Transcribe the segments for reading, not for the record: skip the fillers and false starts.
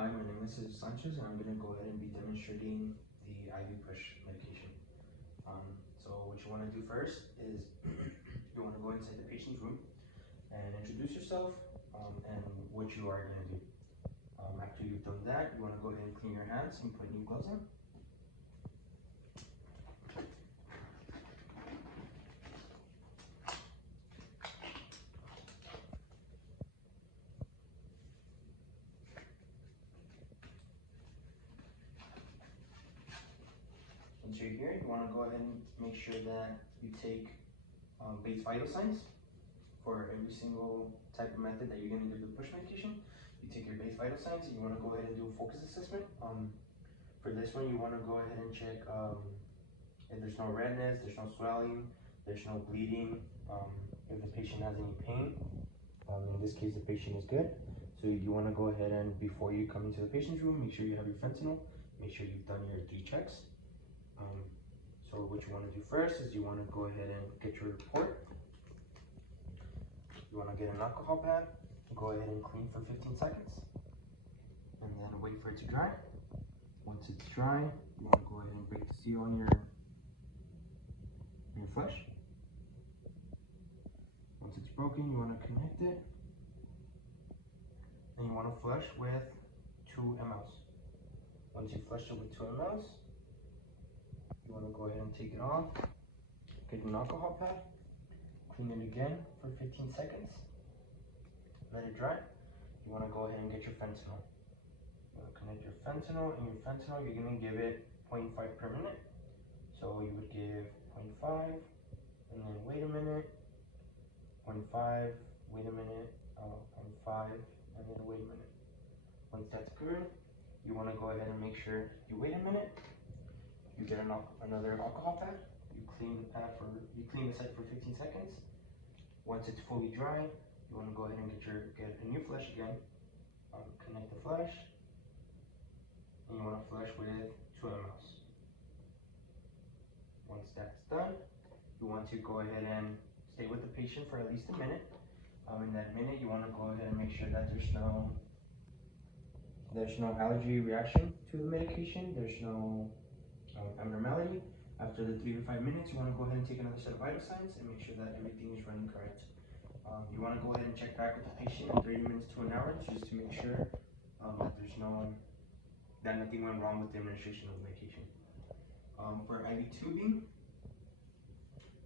Hi, my name is Sanchez, and I'm going to go ahead and be demonstrating the IV push medication. So what you want to do first is you want to go inside the patient's room and introduce yourself and what you are going to do. After you've done that, you want to go ahead and clean your hands and put new gloves on. Once you're here, you want to go ahead and make sure that you take base vital signs for every single type of method that you're going to give the push medication. You take your base vital signs and you want to go ahead and do a focus assessment. For this one, you want to go ahead and check if there's no redness, there's no swelling, there's no bleeding, if the patient has any pain. In this case, the patient is good. So you want to go ahead and, before you come into the patient's room, make sure you have your fentanyl, make sure you've done your 3 checks. So what you want to do first is you want to go ahead and get your report. You want to get an alcohol pad, go ahead and clean for 15 seconds, and then wait for it to dry. Once it's dry, you want to go ahead and break the seal on your flush. Once it's broken, you want to connect it, and you want to flush with 2 mLs. Once you flush it with 2 mLs, you want to go ahead and take it off, get an alcohol pad, clean it again for 15 seconds, let it dry. You want to go ahead and get your fentanyl. You want to connect your fentanyl, and your fentanyl, you're going to give it 0.5 per minute. So you would give 0.5, and then wait a minute, 0.5, wait a minute, 0.5, and then wait a minute. Once that's good, you want to go ahead and make sure you wait a minute. You get another alcohol pad. You clean the site for 15 seconds. Once it's fully dry, you want to go ahead and get a new flush again. Connect the flush, and you want to flush with 2 mLs. Once that's done, you want to go ahead and stay with the patient for at least a minute. In that minute, you want to go ahead and make sure that there's no allergy reaction to the medication. There's no abnormality. After the 3 to 5 minutes, you want to go ahead and take another set of vital signs and make sure that everything is running correct. You want to go ahead and check back with the patient in 30 minutes to an hour just to make sure that nothing went wrong with the administration of the medication. For IV tubing,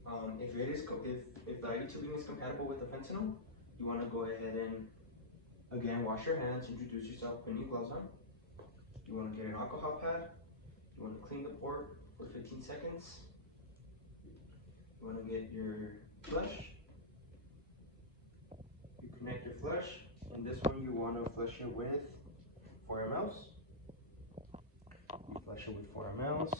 if the IV tubing is compatible with the fentanyl, you want to go ahead and again wash your hands, introduce yourself, put new gloves on. You want to get an alcohol pad. You want to clean the port for 15 seconds. You want to get your flush. You connect your flush. And this one, you want to flush it with 4 mLs. You flush it with 4 mLs.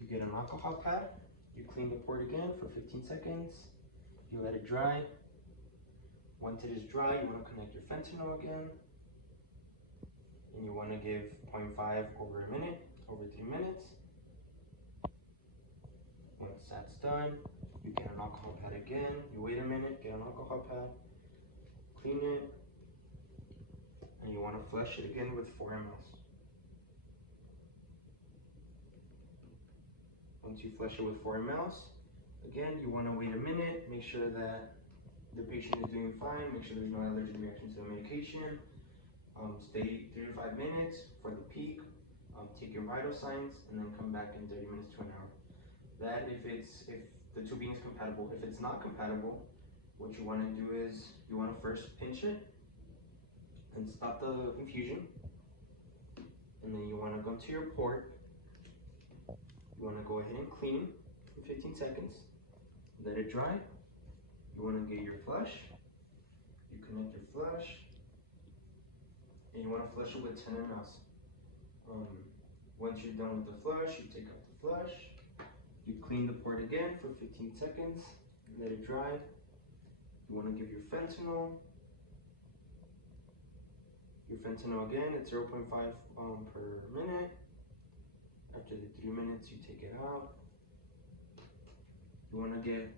You get an alcohol pad. You clean the port again for 15 seconds. You let it dry. Once it is dry, you want to connect your fentanyl again. And you want to give 0.5 over a minute, over 3 minutes. Once that's done, you get an alcohol pad again. You wait a minute, get an alcohol pad, clean it, and you want to flush it again with 4 mLs. Once you flush it with 4 mLs, again, you want to wait a minute, make sure that the patient is doing fine, make sure there's no allergic reaction to the medication. Stay 3 to 5 minutes for the peak, take your vital signs, and then come back in 30 minutes to an hour. That if the tubing is compatible. If it's not compatible, what you want to do is you want to first pinch it and stop the infusion, and then you want to go to your port. You want to go ahead and clean for 15 seconds, let it dry. You want to get your flush. You connect your flush, and you want to flush it with 10 mLs. Once you're done with the flush, you take out the flush. You clean the port again for 15 seconds, let it dry. You want to give your fentanyl. Your fentanyl again, it's 0.5 per minute. After the 3 minutes, you take it out. You want to get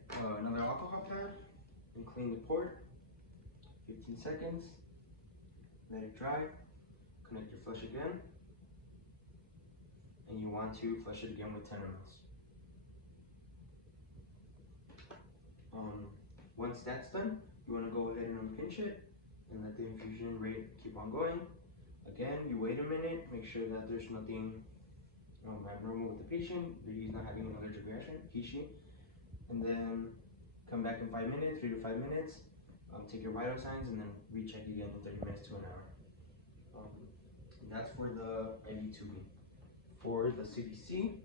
another alcohol pad and clean the port. 15 seconds, let it dry. connect your flush again, and you want to flush it again with 10 mLs. Once that's done, you want to go ahead and unpinch it and let the infusion rate keep on going. Again, you wait a minute, make sure that there's nothing abnormal with the patient, that he's not having an allergic reaction, and then come back in 5 minutes, 3 to 5 minutes, take your vital signs, and then recheck again in 30 minutes to an hour. That's for the IV tubing. For the CVC,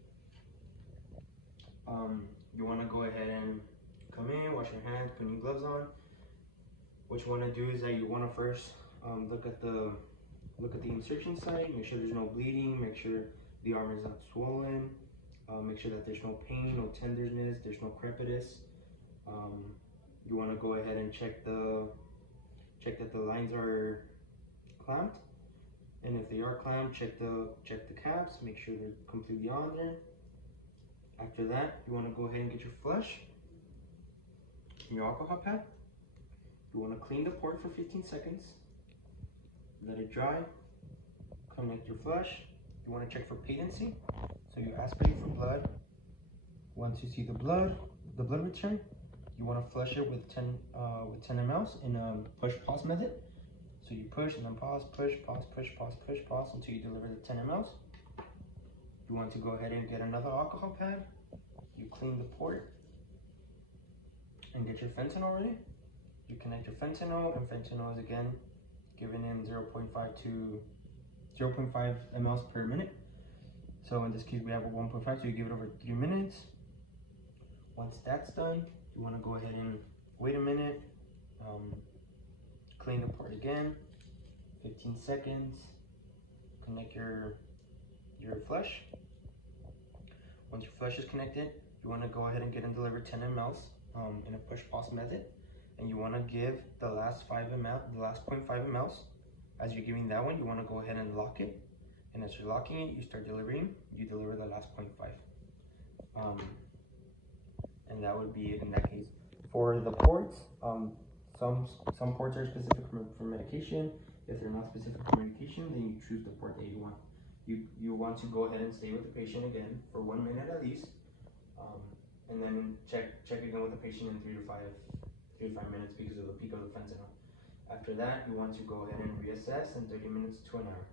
you want to go ahead and come in, wash your hands, put your gloves on. What you want to do is that you want to first look at the insertion site, make sure there's no bleeding, make sure the arm is not swollen, make sure that there's no pain, no tenderness, there's no crepitus. You want to go ahead and check that the lines are clamped, and if they are clamped, check the caps, make sure they're completely on there. After that, you want to go ahead and get your flush, your alcohol pad. You want to clean the port for 15 seconds, let it dry, connect your flush. You want to check for patency, so you aspirate for blood. Once you see the blood return, you want to flush it with 10 mLs in a push-pause method. So you push and then pause, push, pause, push, pause, push, pause until you deliver the 10 mLs. You want to go ahead and get another alcohol pad. You clean the port and get your fentanyl ready. You connect your fentanyl, and fentanyl is again given in 0.5 mLs per minute. So in this case we have a 1.5, so you give it over 3 minutes. Once that's done, you want to go ahead and wait a minute, clean the port again, 15 seconds, connect your flush. Once your flush is connected, you want to go ahead and get and deliver 10 mLs in a push-pause method, and you want to give the last 0.5 mLs. As you're giving that one, you want to go ahead and lock it, and as you're locking it, you start delivering. You deliver the last 0.5, and that would be it in that case. For the ports, some ports are specific for medication. If they're not specific for medication, then you choose the port that you want. You want to go ahead and stay with the patient again for 1 minute at least, and then check again with the patient in 3 to 5 minutes because of the peak of the fentanyl. After that, you want to go ahead and reassess in 30 minutes to an hour.